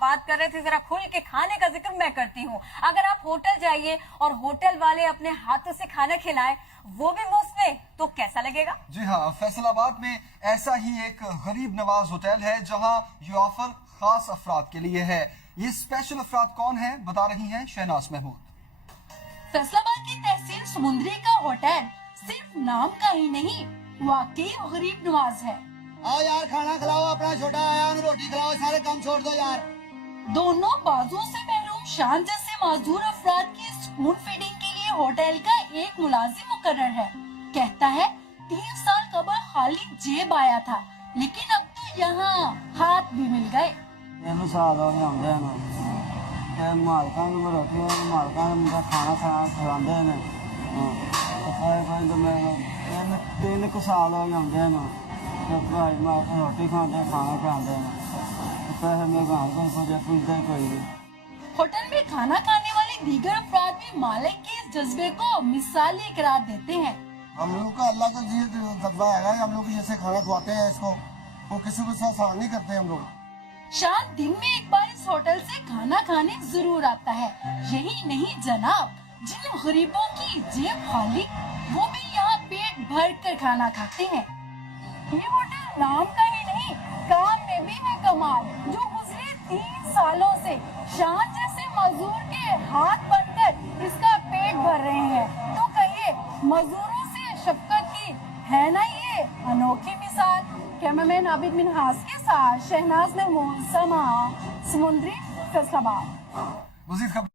बात कर रहे थे, जरा खुल के खाने का जिक्र मैं करती हूँ। अगर आप होटल जाइए और होटल वाले अपने हाथों से खाना खिलाए, वो भी मुफ्त में, तो कैसा लगेगा? जी हाँ, फैसलाबाद में ऐसा ही एक गरीब नवाज होटल है जहाँ ये ऑफर खास अफराद के लिए है। ये स्पेशल अफराद कौन है, बता रही हैं शहनाज महमूद। फैसलाबाद की तहसील समुंदरी का होटल सिर्फ नाम का ही नहीं, वाकई गरीब नवाज है। आओ यार, खाना खिलाओ, अपना छोटा आया रोटी खिलाओ, सारे काम छोड़ दो यार। दोनों बाजुओं से महरूम शान जैसे माजूर अफराद की स्पून फीडिंग के लिए होटल का एक मुलाजिम मुकर्रर है। कहता है 3 साल कबल खाली जेब आया था, लेकिन अब तो यहाँ हाथ भी मिल गए। मालकां नूं रोटी मालकां मुझे खाना खिलाते हैं। 3 साल हो गए भाई मालक रोटी खाते खाना खिलाते हैं, पैसे मेरे घर को पूछते कोई नहीं। होटल में खाना खाने वाले दीगर अफराद भी मालिक के इस जज्बे को मिसाली करार देते हैं। हम लोग का अल्लाह का जज्बा है, हम लोग जैसे खाना खवाते हैं इसको, वो किसी को साथ नहीं करते हम लोग। शान दिन में एक बार इस होटल से खाना खाने जरूर आता है। यही नहीं जनाब, जिन गरीबों की जेब खाली, वो भी यहाँ पेट भर कर खाना खाते हैं। ये होटल नाम का ही नहीं, काम में भी है कमाल। जो गुजरे 3 सालों से शान जैसे मजदूर के हाथ बनकर इसका पेट भर रहे हैं, तो कहिए मजदूरों से शफकत की है ना ये अनोखी मिसाल। कैमरामैन आबिद मिनहास के साथ शहनाज महमूद, समा, समुंदरी, फैसलाबाद।